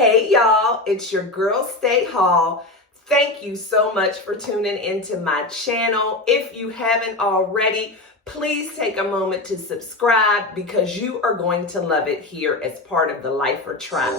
Hey y'all, it's your girl Stay Hall. Thank you so much for tuning into my channel. If you haven't already, please take a moment to subscribe because you are going to love it here as part of the Lifer Tribe.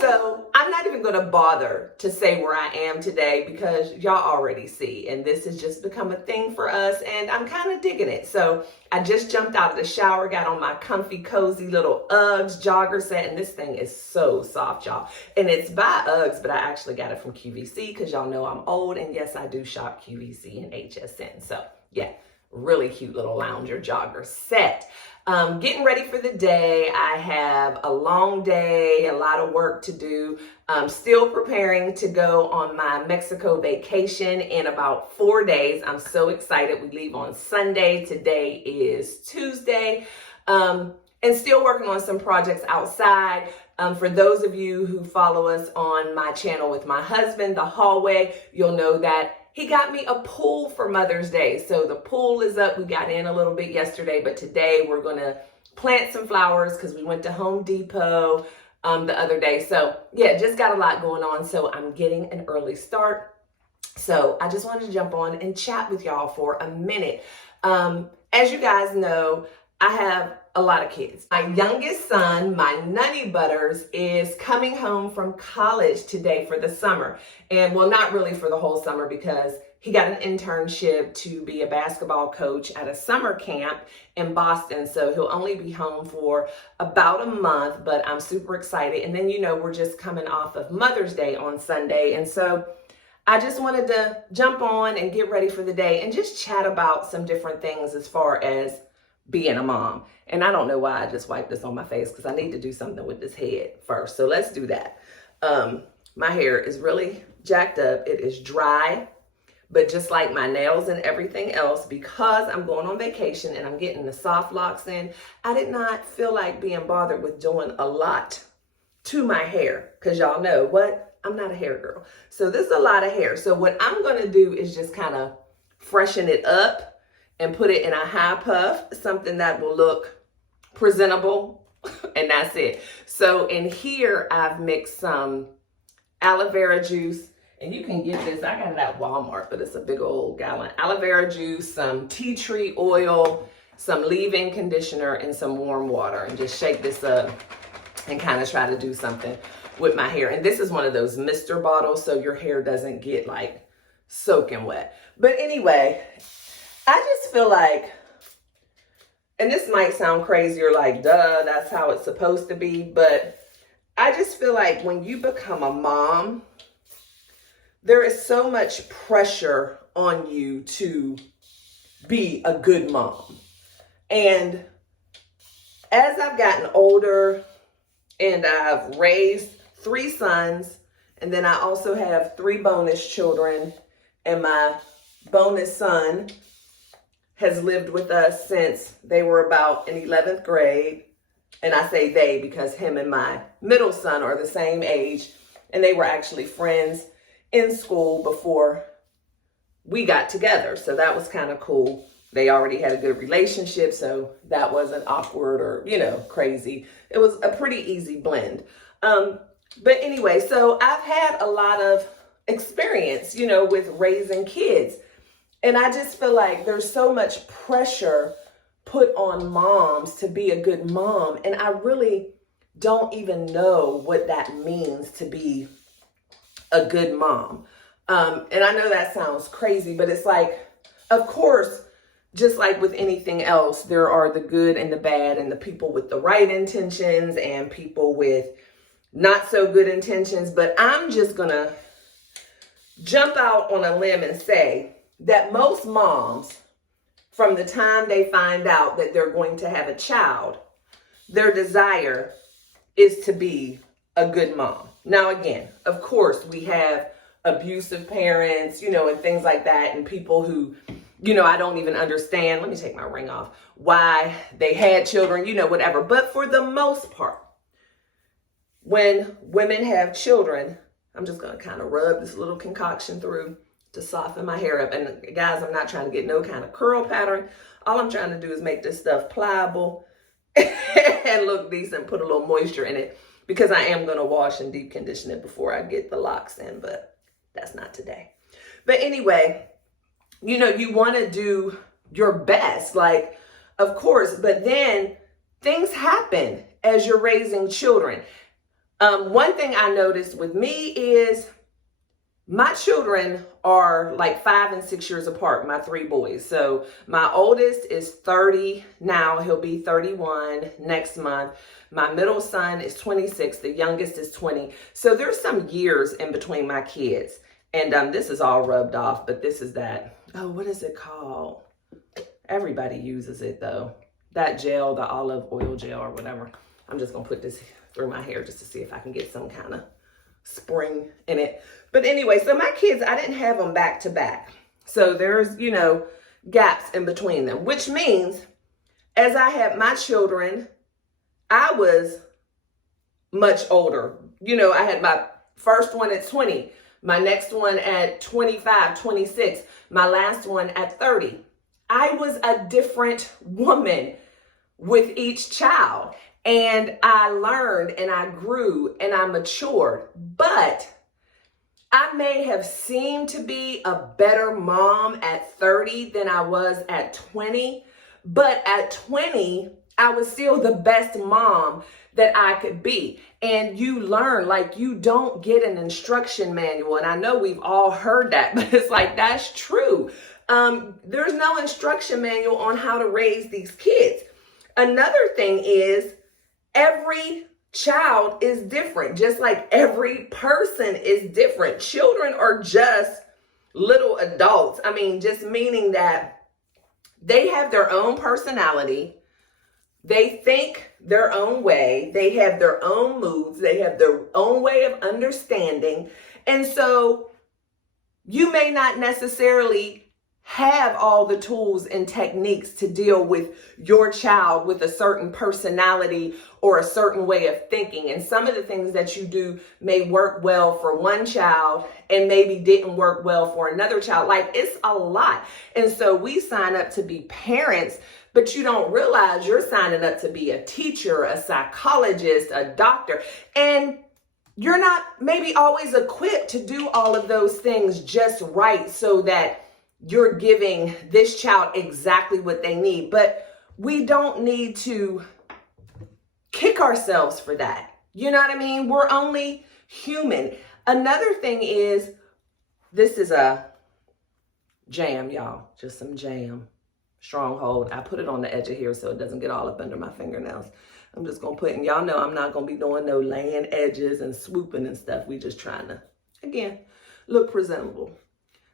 So I'm not even going to bother to say where I am today because y'all already see, and this has just become a thing for us and I'm kind of digging it. So I just jumped out of the shower, got on my comfy, cozy little Uggs jogger set, and this thing is so soft, y'all. And it's by Uggs, but I actually got it from QVC because y'all know I'm old, and yes, I do shop QVC and HSN. So yeah, really cute little lounger jogger set. Getting ready for the day. I have a long day, a lot of work to do. I'm still preparing to go on my Mexico vacation in about 4 days. I'm so excited. We leave on Sunday. Today is Tuesday. And still working on some projects outside. For those of you who follow us on my channel with my husband, The Hallway, you'll know that he got me a pool for Mother's Day. So the pool is up. We got in a little bit yesterday, but today we're going to plant some flowers because we went to Home Depot the other day. So yeah, just got a lot going on. So I'm getting an early start. So I just wanted to jump on and chat with y'all for a minute. As you guys know, I have a lot of kids. My youngest son, my Nunny Butters, is coming home from college today for the summer. And well, not really for the whole summer because he got an internship to be a basketball coach at a summer camp in Boston. So he'll only be home for about a month, but I'm super excited. And then, you know, we're just coming off of Mother's Day on Sunday. And so I just wanted to jump on and get ready for the day and just chat about some different things as far as being a mom. And I don't know why I just wiped this on my face because I need to do something with this head first. So let's do that. My hair is really jacked up. It is dry, but just like my nails and everything else, because I'm going on vacation and I'm getting the soft locks in, I did not feel like being bothered with doing a lot to my hair because y'all know what? I'm not a hair girl. So this is a lot of hair. So what I'm going to do is just kind of freshen it up and put it in a high puff, something that will look presentable, and that's it. So in here, I've mixed some aloe vera juice, and you can get this, I got it at Walmart, but it's a big old gallon. Aloe vera juice, some tea tree oil, some leave-in conditioner, and some warm water, and just shake this up and kind of try to do something with my hair. And this is one of those mister bottles, so your hair doesn't get like soaking wet. But anyway, I just feel like, and this might sound crazy or like, duh, that's how it's supposed to be, but I just feel like when you become a mom, there is so much pressure on you to be a good mom. And as I've gotten older and I've raised 3 sons, and then I also have 3 bonus children, and my bonus son has lived with us since they were about in 11th grade. And I say they because him and my middle son are the same age. And they were actually friends in school before we got together. So that was kind of cool. They already had a good relationship, so that wasn't awkward or, you know, crazy. It was a pretty easy blend. But anyway, so I've had a lot of experience, you know, with raising kids. And I just feel like there's so much pressure put on moms to be a good mom. And I really don't even know what that means to be a good mom. And I know that sounds crazy, but it's like, of course, just like with anything else, there are the good and the bad and the people with the right intentions and people with not so good intentions. But I'm just going to jump out on a limb and say that most moms, from the time they find out that they're going to have a child, their desire is to be a good mom. Now, again, of course, we have abusive parents, you know, and things like that, and people who, you know, I don't even understand, let me take my ring off, why they had children, you know, whatever. But for the most part, when women have children, I'm just going to kind of rub this little concoction through to soften my hair up. And guys, I'm not trying to get no kind of curl pattern All I'm trying to do is make this stuff pliable and look decent, put a little moisture in it, because I am going to wash and deep condition it before I get the locks in, but that's not today. But anyway, you know, you want to do your best, like, of course, but then things happen as you're raising children. One thing I noticed with me is my children are like 5 and 6 years apart, my 3 boys. So my oldest is 30 now. He'll be 31 next month. My middle son is 26. The youngest is 20. So there's some years in between my kids. And this is all rubbed off, but this is that, oh, what is it called? Everybody uses it though. That gel, the olive oil gel or whatever. I'm just going to put this through my hair just to see if I can get some kind of spring in it. But anyway, so my kids, I didn't have them back to back. So there's, you know, gaps in between them, which means as I had my children, I was much older. You know, I had my first one at 20, my next one at 25, 26, my last one at 30. I was a different woman with each child. And I learned and I grew and I matured. But I may have seemed to be a better mom at 30 than I was at 20. But at 20, I was still the best mom that I could be. And you learn, like, you don't get an instruction manual. And I know we've all heard that, but it's like, that's true. There's no instruction manual on how to raise these kids. Another thing is, every child is different, just like every person is different. Children are just little adults. I mean, just meaning that they have their own personality. They think their own way. They have their own moods. They have their own way of understanding. And so you may not necessarily have all the tools and techniques to deal with your child with a certain personality or a certain way of thinking. And some of the things that you do may work well for one child and maybe didn't work well for another child. Like, it's a lot. And so we sign up to be parents, but you don't realize you're signing up to be a teacher, a psychologist, a doctor. And you're not maybe always equipped to do all of those things just right so that you're giving this child exactly what they need. But we don't need to kick ourselves for that. You know what I mean? We're only human. Another thing is, this is a jam, y'all. Just some jam. Stronghold. I put it on the edge of here so it doesn't get all up under my fingernails. I'm just going to put, and y'all know I'm not going to be doing no laying edges and swooping and stuff. We just trying to, again, look presentable.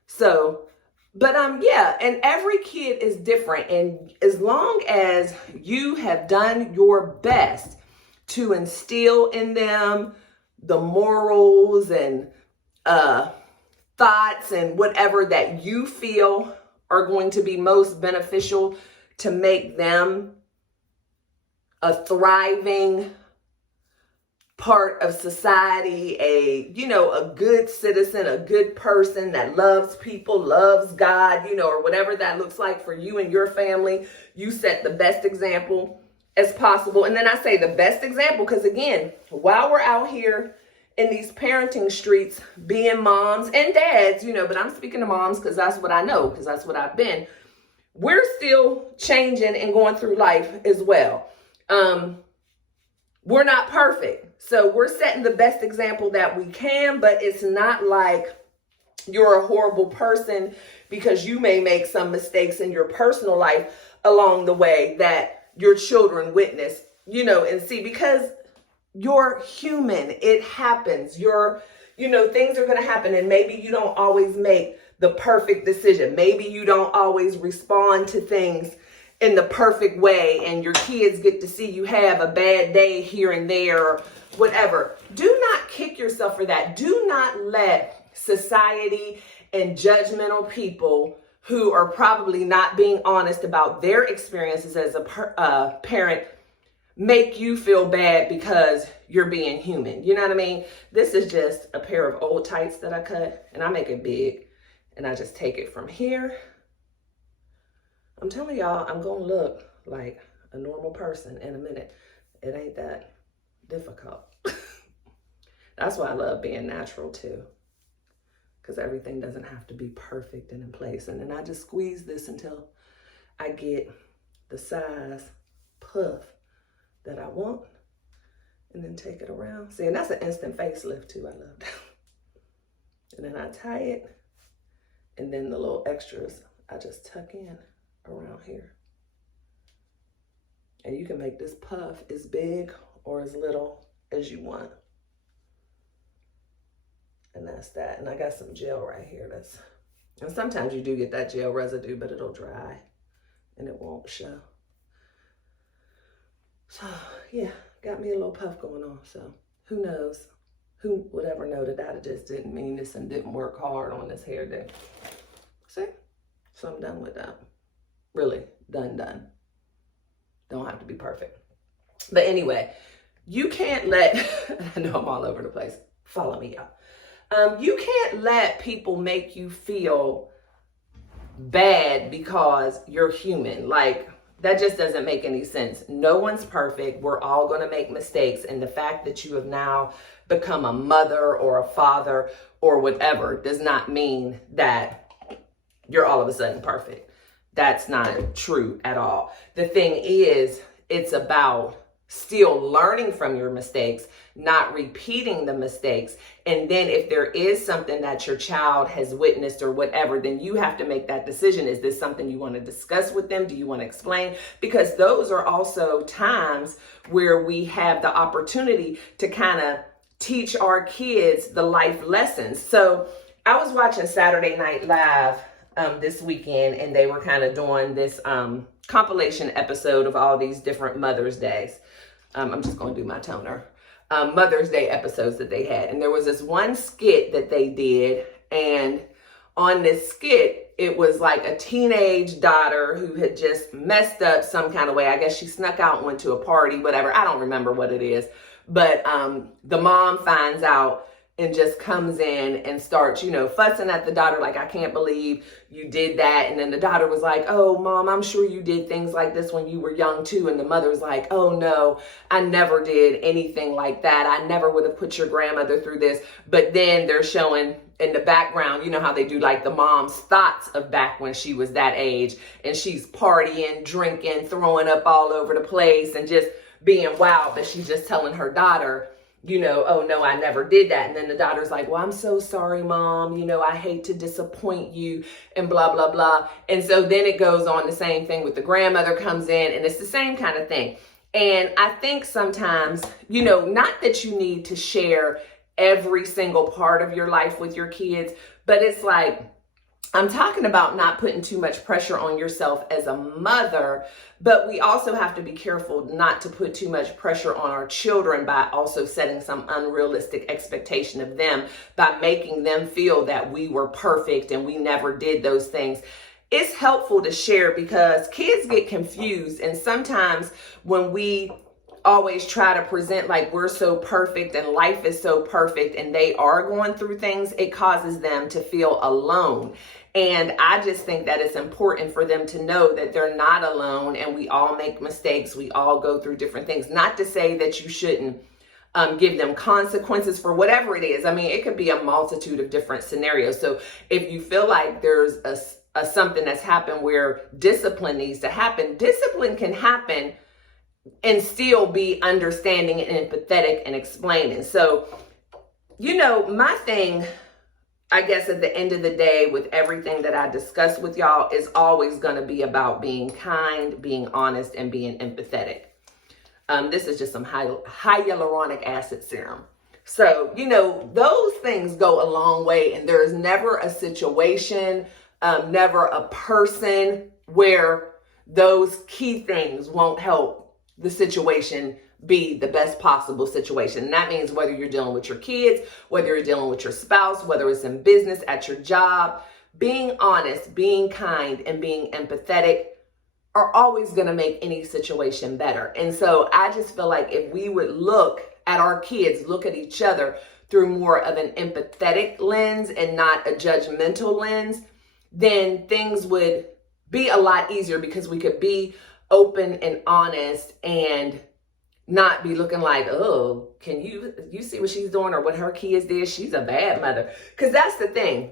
So, but yeah, and every kid is different. And as long as you have done your best to instill in them the morals and thoughts and whatever that you feel are going to be most beneficial to make them a thriving part of society, a good citizen, a good person that loves people, loves God, or whatever that looks like for you and your family. You set the best example as possible. And then I say the best example because, again, while we're out here in these parenting streets, being moms and dads, but I'm speaking to moms because that's what I know, because that's what I've been. We're still changing and going through life as well. We're not perfect. So we're setting the best example that we can, but it's not like you're a horrible person because you may make some mistakes in your personal life along the way that your children witness, and see, because you're human. It happens. Things are going to happen, and maybe you don't always make the perfect decision. Maybe you don't always respond to things in the perfect way, and your kids get to see you have a bad day here and there or whatever. Do not kick yourself for that. Do not let society and judgmental people who are probably not being honest about their experiences as a parent make you feel bad because you're being human. You know what I mean? This is just a pair of old tights that I cut, and I make it big, and I just take it from here I'm telling y'all, I'm going to look like a normal person in a minute. It ain't that difficult. That's why I love being natural too, because everything doesn't have to be perfect and in place. And then I just squeeze this until I get the size puff that I want, and then take it around. See, and that's an instant facelift too. I love that. And then I tie it, and then the little extras I just tuck in around here. And you can make this puff as big or as little as you want. And that's that. And I got some gel right here. And sometimes you do get that gel residue, but it'll dry and it won't show. So yeah, got me a little puff going on. So who knows? Who would ever know that I just didn't mean this and didn't work hard on this hair day? See? So I'm done with that. Really, done. Don't have to be perfect. But anyway, you can't let, I know I'm all over the place. Follow me, y'all. You can't let people make you feel bad because you're human. Like, that just doesn't make any sense. No one's perfect. We're all going to make mistakes. And the fact that you have now become a mother or a father or whatever does not mean that you're all of a sudden perfect. That's not true at all. The thing is, it's about still learning from your mistakes, not repeating the mistakes. And then if there is something that your child has witnessed or whatever, then you have to make that decision. Is this something you want to discuss with them? Do you want to explain? Because those are also times where we have the opportunity to kind of teach our kids the life lessons. So I was watching Saturday Night Live this weekend, and they were kind of doing this compilation episode of all these different Mother's Days. I'm just going to do my toner. Mother's Day episodes that they had. And there was this one skit that they did. And on this skit, it was like a teenage daughter who had just messed up some kind of way. I guess she snuck out and went to a party, whatever. I don't remember what it is. But the mom finds out and just comes in and starts, fussing at the daughter like, I can't believe you did that. And then the daughter was like, oh, Mom, I'm sure you did things like this when you were young too. And the mother's like, oh no, I never did anything like that. I never would have put your grandmother through this. But then they're showing in the background, you know how they do like the mom's thoughts of back when she was that age. And she's partying, drinking, throwing up all over the place and just being wild. But she's just telling her daughter, oh no, I never did that. And then the daughter's like, well, I'm so sorry, Mom. I hate to disappoint you and blah, blah, blah. And so then it goes on the same thing with the grandmother comes in, and it's the same kind of thing. And I think sometimes, not that you need to share every single part of your life with your kids, but it's like, I'm talking about not putting too much pressure on yourself as a mother, but we also have to be careful not to put too much pressure on our children by also setting some unrealistic expectation of them, by making them feel that we were perfect and we never did those things. It's helpful to share because kids get confused, and sometimes when we always try to present like we're so perfect and life is so perfect and they are going through things, it causes them to feel alone. And I just think that it's important for them to know that they're not alone and we all make mistakes. We all go through different things. Not to say that you shouldn't give them consequences for whatever it is. I mean, it could be a multitude of different scenarios. So if you feel like there's a something that's happened where discipline needs to happen, discipline can happen and still be understanding and empathetic and explaining. So, my thing, I guess at the end of the day, with everything that I discuss with y'all, is always going to be about being kind, being honest, and being empathetic. This is just some high hyaluronic acid serum. So, those things go a long way, and there is never a situation, never a person where those key things won't help the situation be the best possible situation. And that means whether you're dealing with your kids, whether you're dealing with your spouse, whether it's in business, at your job, being honest, being kind, and being empathetic are always going to make any situation better. And so I just feel like if we would look at our kids, look at each other through more of an empathetic lens and not a judgmental lens, then things would be a lot easier because we could be open and honest and not be looking like, oh, can you see what she's doing or what her kids did? She's a bad mother. Because that's the thing.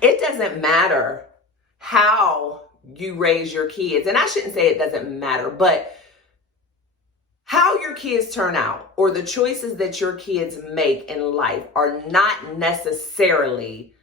It doesn't matter how you raise your kids. And I shouldn't say it doesn't matter, but how your kids turn out or the choices that your kids make in life are not necessarily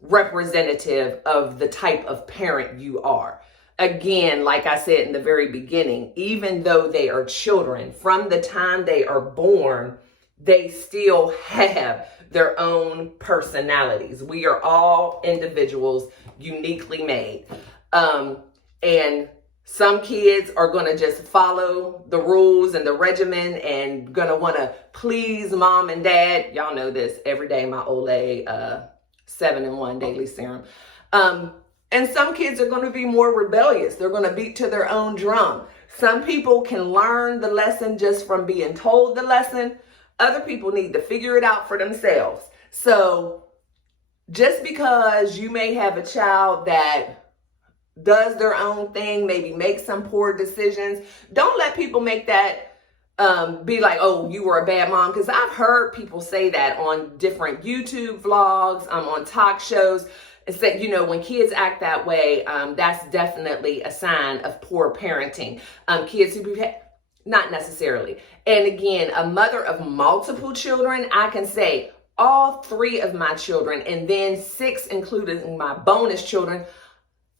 representative of the type of parent you are. Again, like I said in the very beginning, even though they are children, from the time they are born, they still have their own personalities. We are all individuals uniquely made. And some kids are going to just follow the rules and the regimen and going to want to please mom and dad. Y'all know this every day, my Olay 7-in-1 daily serum. And some kids are going to be more rebellious. They're going to beat to their own drum. Some people can learn the lesson just from being told the lesson. Other people need to figure it out for themselves. So just because you may have a child that does their own thing, maybe makes some poor decisions, don't let people make that be like, oh, you were a bad mom. Because I've heard people say that on different YouTube vlogs, on talk shows. It's that, you know, when kids act that way, that's definitely a sign of poor parenting. Kids who not necessarily. And again, a mother of multiple children, I can say all 3 of my children, and then 6, including my bonus children,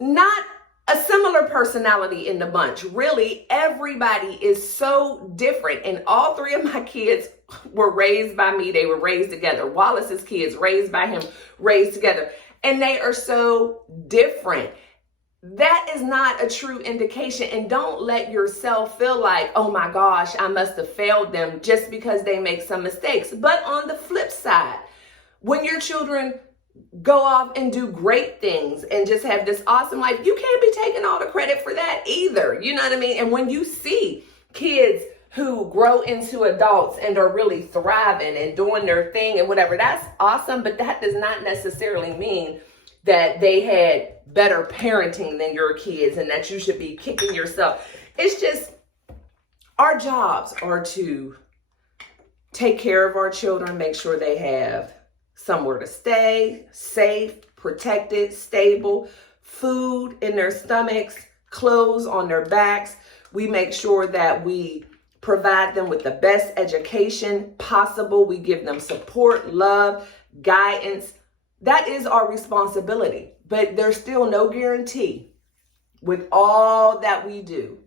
not a similar personality in the bunch. Really, everybody is so different. And all 3 of my kids were raised by me. They were raised together. Wallace's kids, raised by him, raised together. And they are so different. That is not a true indication. And don't let yourself feel like, oh my gosh, I must have failed them just because they make some mistakes. But on the flip side, when your children go off and do great things and just have this awesome life, you can't be taking all the credit for that either. You know what I mean? And when you see kids who grow into adults and are really thriving and doing their thing and whatever, that's awesome. But that does not necessarily mean that they had better parenting than your kids and that you should be kicking yourself. It's just, our jobs are to take care of our children, make sure they have somewhere to stay, safe, protected, stable, food in their stomachs, clothes on their backs. We make sure that we provide them with the best education possible. We give them support, love, guidance. That is our responsibility. But there's still no guarantee with all that we do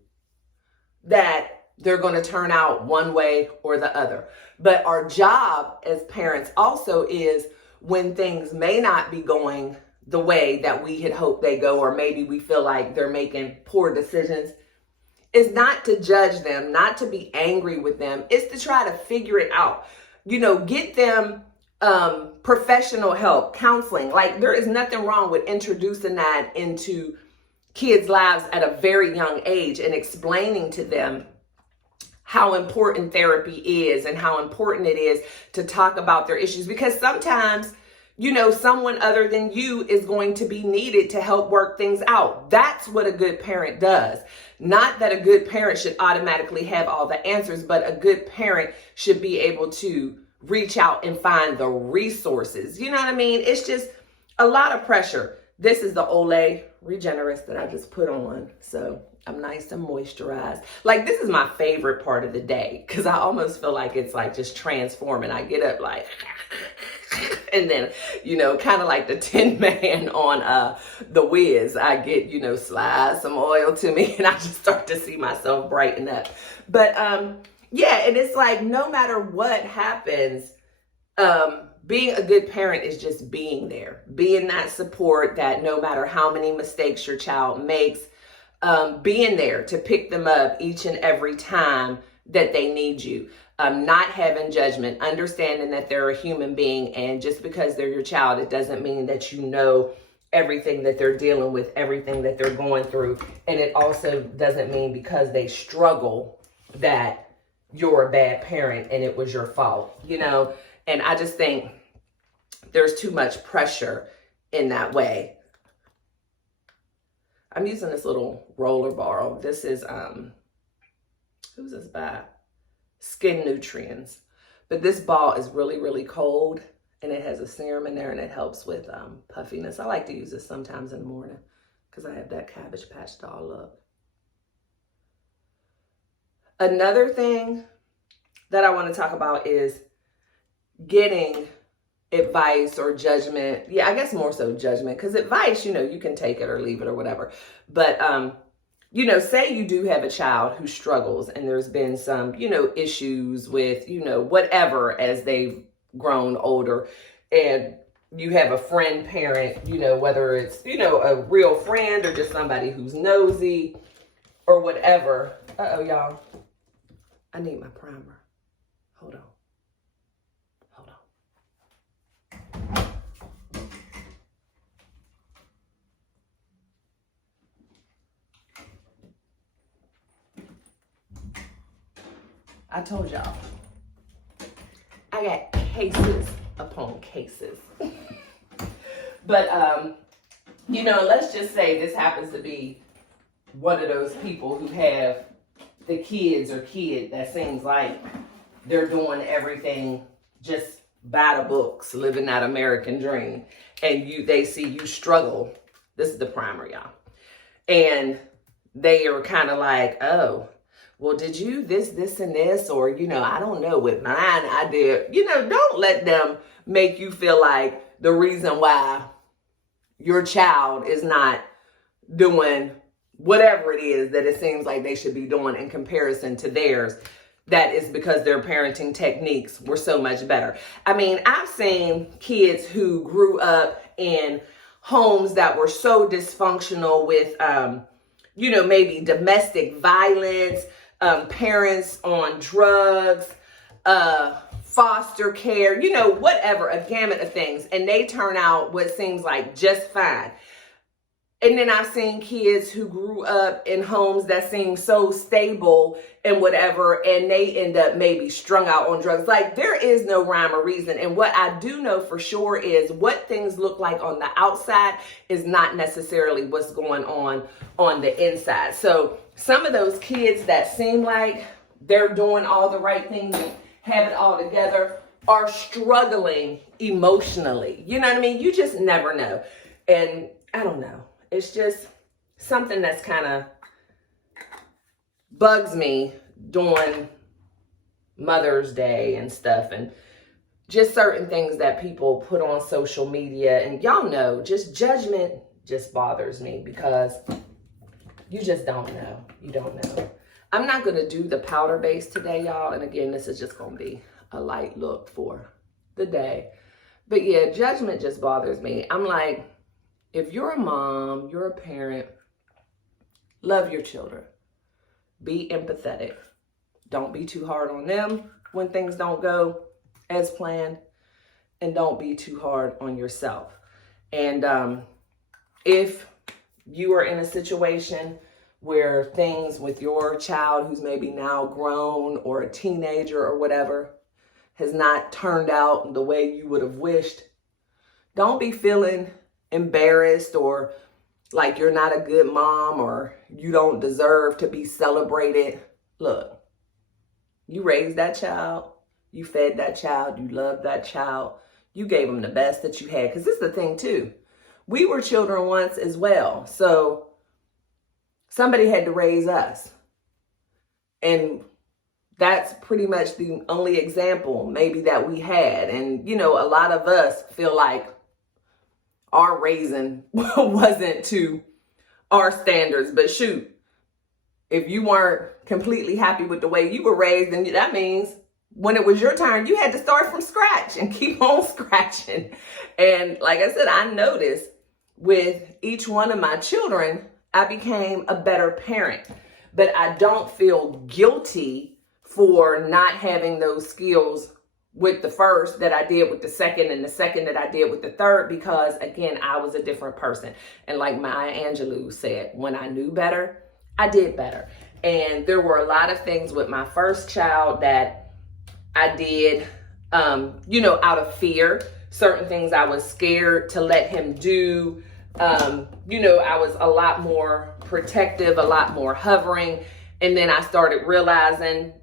that they're going to turn out one way or the other. But our job as parents also is, when things may not be going the way that we had hoped they go, or maybe we feel like they're making poor decisions, is not to judge them, not to be angry with them. It's to try to figure it out. You know, get them professional help, counseling. Like, there is nothing wrong with introducing that into kids' lives at a very young age and explaining to them how important therapy is and how important it is to talk about their issues. Because sometimes, you know, someone other than you is going to be needed to help work things out. That's what a good parent does. Not that a good parent should automatically have all the answers, but a good parent should be able to reach out and find the resources. You know what I mean? It's just a lot of pressure. This is the Olay Regenerist that I just put on. So I'm nice and moisturized. Like, this is my favorite part of the day because I almost feel like it's like just transforming. I get up like, and then, you know, kind of like the Tin Man on The Wiz. I get, you know, slide some oil to me and I just start to see myself brighten up. But yeah, and it's like, no matter what happens, being a good parent is just being there, being that support that no matter how many mistakes your child makes, being there to pick them up each and every time that they need you, not having judgment, understanding that they're a human being, and just because they're your child, it doesn't mean that you know everything that they're dealing with, everything that they're going through. And it also doesn't mean because they struggle that you're a bad parent and it was your fault, you know? And I just think there's too much pressure in that way. I'm using this little roller ball. This is, who's this by? Skin Nutrients. But this ball is really, really cold, and it has a serum in there, and it helps with puffiness. I like to use this sometimes in the morning because I have that cabbage patched all up. Another thing that I want to talk about is getting advice or judgment. Yeah, I guess more so judgment, because advice, you can take it or leave it or whatever. But, say you do have a child who struggles and there's been some, issues with, whatever as they've grown older, and you have a friend parent, whether it's, a real friend or just somebody who's nosy or whatever. Uh-oh, y'all. I need my primer. Hold on. I told y'all, I got cases upon cases. But, let's just say this happens to be one of those people who have the kid that seems like they're doing everything just by the books, living that American dream. And they see you struggle. This is the primer, y'all. And they are kind of like, oh, well, did you this, and this? Or, I don't know, with mine, I did. Don't let them make you feel like the reason why your child is not doing whatever it is that it seems like they should be doing in comparison to theirs, that is because their parenting techniques were so much better. I mean, I've seen kids who grew up in homes that were so dysfunctional with, maybe domestic violence, parents on drugs, foster care, whatever, a gamut of things. And they turn out what seems like just fine. And then I've seen kids who grew up in homes that seem so stable and whatever, and they end up maybe strung out on drugs. Like, there is no rhyme or reason. And what I do know for sure is what things look like on the outside is not necessarily what's going on the inside. So some of those kids that seem like they're doing all the right things and have it all together are struggling emotionally. You know what I mean? You just never know. And I don't know. It's just something that's kind of bugs me during Mother's Day and stuff, and just certain things that people put on social media. And y'all know, just judgment just bothers me because you just don't know. You don't know. I'm not going to do the powder base today, y'all. And again, this is just going to be a light look for the day. But yeah, judgment just bothers me. I'm like, if you're a mom, you're a parent, love your children. Be empathetic. Don't be too hard on them when things don't go as planned. And don't be too hard on yourself. And if you are in a situation where things with your child who's maybe now grown or a teenager or whatever has not turned out the way you would have wished, don't be feeling embarrassed or like you're not a good mom or you don't deserve to be celebrated. Look, you raised that child, you fed that child, you loved that child, you gave them the best that you had. Because this is the thing too, we were children once as well, so somebody had to raise us, and that's pretty much the only example maybe that we had. And a lot of us feel like our raising wasn't to our standards. But shoot, if you weren't completely happy with the way you were raised, then that means when it was your turn, you had to start from scratch and keep on scratching. And like I said, I noticed with each one of my children, I became a better parent. But I don't feel guilty for not having those skills with the first that I did with the second, and the second that I did with the third, because again, I was a different person. And like Maya Angelou said, when I knew better, I did better. And there were a lot of things with my first child that I did, out of fear. Certain things I was scared to let him do, I was a lot more protective, a lot more hovering. And then I started realizing,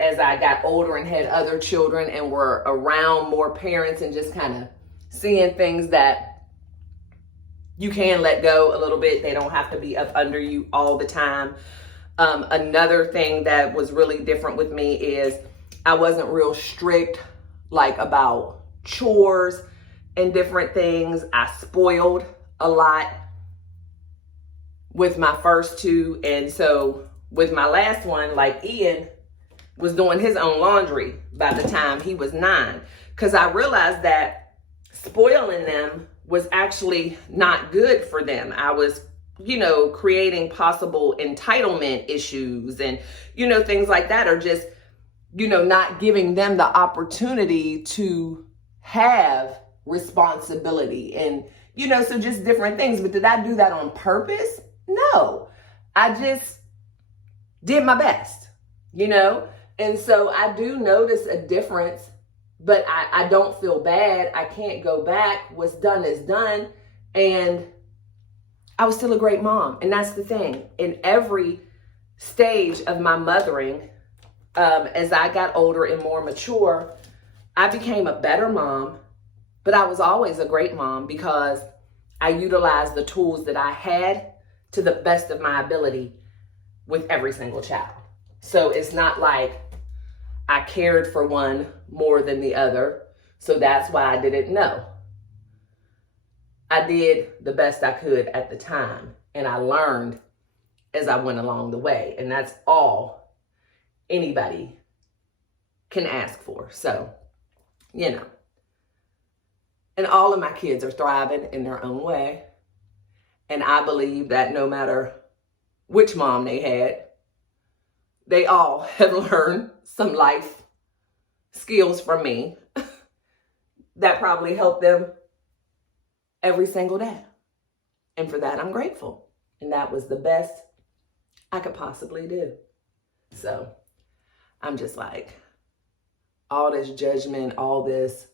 as I got older and had other children and were around more parents and just kind of seeing things that you can let go a little bit. They don't have to be up under you all the time. Another thing that was really different with me is I wasn't real strict, like about chores and different things. I spoiled a lot with my first two. And so with my last one, like Ian was doing his own laundry by the time he was 9, because I realized that spoiling them was actually not good for them. I was, creating possible entitlement issues and, things like that, or just, not giving them the opportunity to have responsibility and, so just different things. But did I do that on purpose? No, I just did my best, And so I do notice a difference, but I don't feel bad. I can't go back. What's done is done. And I was still a great mom. And that's the thing. In every stage of my mothering, as I got older and more mature, I became a better mom, but I was always a great mom because I utilized the tools that I had to the best of my ability with every single child. So it's not like I cared for one more than the other, so that's why I didn't know. I did the best I could at the time, and I learned as I went along the way, and that's all anybody can ask for. So, and all of my kids are thriving in their own way, and I believe that no matter which mom they had, they all have learned some life skills from me that probably helped them every single day. And for that, I'm grateful. And that was the best I could possibly do. So I'm just like, all this judgment, all this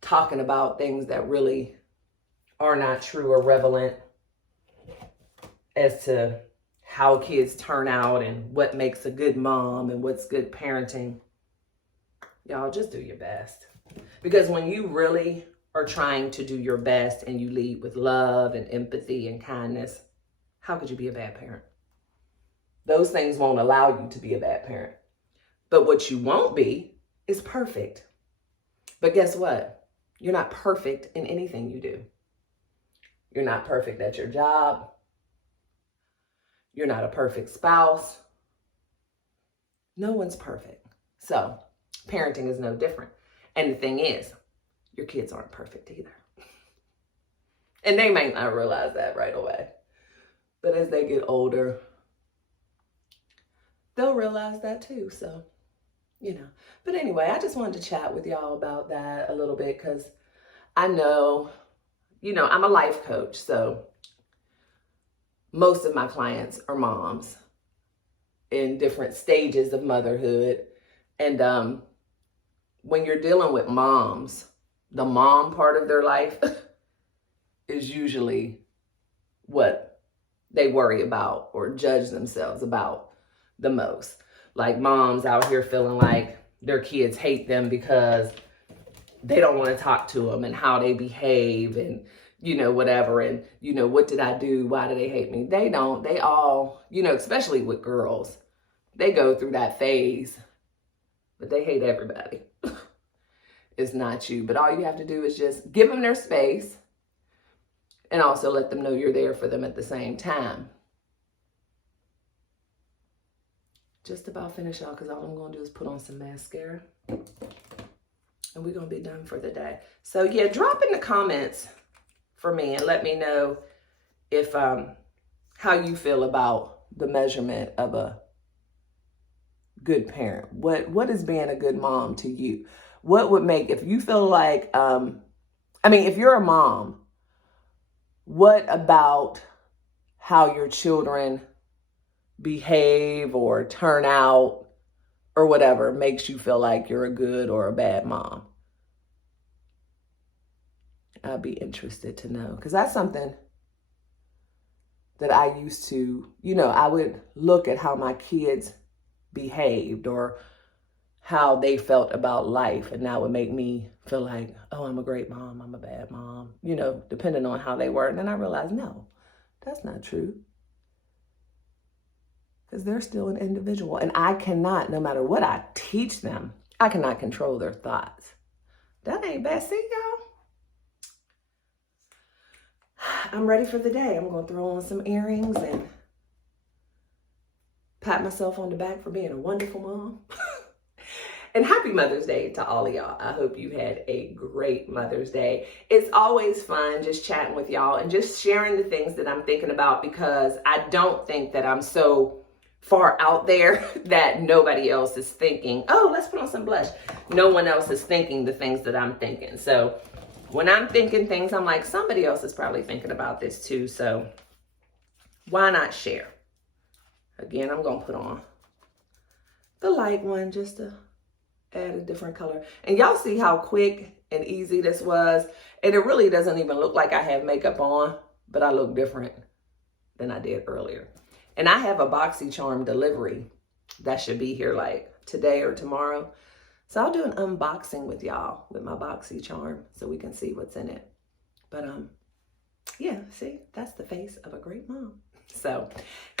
talking about things that really are not true or relevant as to how kids turn out and what makes a good mom and what's good parenting. Y'all just do your best. Because when you really are trying to do your best and you lead with love and empathy and kindness, how could you be a bad parent? Those things won't allow you to be a bad parent. But what you won't be is perfect. But guess what? You're not perfect in anything you do. You're not perfect at your job. You're not a perfect spouse. No one's perfect. So parenting is no different. And the thing is, your kids aren't perfect either. And they may not realize that right away. But as they get older, they'll realize that too. So, But anyway, I just wanted to chat with y'all about that a little bit because I know, I'm a life coach. So most of my clients are moms in different stages of motherhood. And when you're dealing with moms, the mom part of their life is usually what they worry about or judge themselves about the most. Like moms out here feeling like their kids hate them because they don't want to talk to them and how they behave and, whatever. And, what did I do? Why do they hate me? They don't. They all, especially with girls, they go through that phase, but they hate everybody. It's not you. But all you have to do is just give them their space and also let them know you're there for them at the same time. Just about finished, y'all, because all I'm going to do is put on some mascara. And we're going to be done for the day. So, yeah, drop in the comments for me and let me know if how you feel about the measurement of a good parent. What is being a good mom to you? What would make, if you feel like, if you're a mom, what about how your children behave or turn out or whatever makes you feel like you're a good or a bad mom? I'd be interested to know, because that's something that I used to, I would look at how my kids behaved or how they felt about life, and that would make me feel like, oh, I'm a great mom, I'm a bad mom, depending on how they were. And then I realized, no, that's not true. Because they're still an individual, and I cannot, no matter what I teach them, I cannot control their thoughts. That ain't bad. See, y'all? I'm ready for the day. I'm going to throw on some earrings and pat myself on the back for being a wonderful mom. And happy Mother's Day to all of y'all. I hope you had a great Mother's Day. It's always fun just chatting with y'all and just sharing the things that I'm thinking about, because I don't think that I'm so far out there that nobody else is thinking, oh, let's put on some blush. No one else is thinking the things that I'm thinking. So when I'm thinking things, I'm like, somebody else is probably thinking about this too. So why not share? Again, I'm going to put on the light one just to add a different color. And y'all see how quick and easy this was. And it really doesn't even look like I have makeup on, but I look different than I did earlier. And I have a BoxyCharm delivery that should be here like today or tomorrow. So I'll do an unboxing with y'all with my BoxyCharm so we can see what's in it. But yeah, see, that's the face of a great mom. So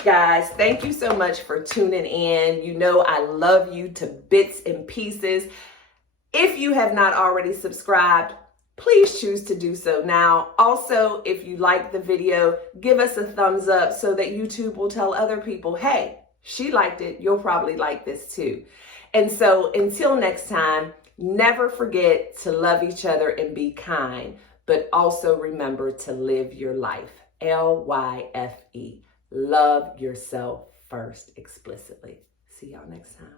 guys, thank you so much for tuning in. You know I love you to bits and pieces. If you have not already subscribed, please choose to do so now. Also, if you like the video, give us a thumbs up so that YouTube will tell other people, hey, she liked it. You'll probably like this too. And so until next time, never forget to love each other and be kind, but also remember to live your life. LYFE. Love yourself first explicitly. See y'all next time.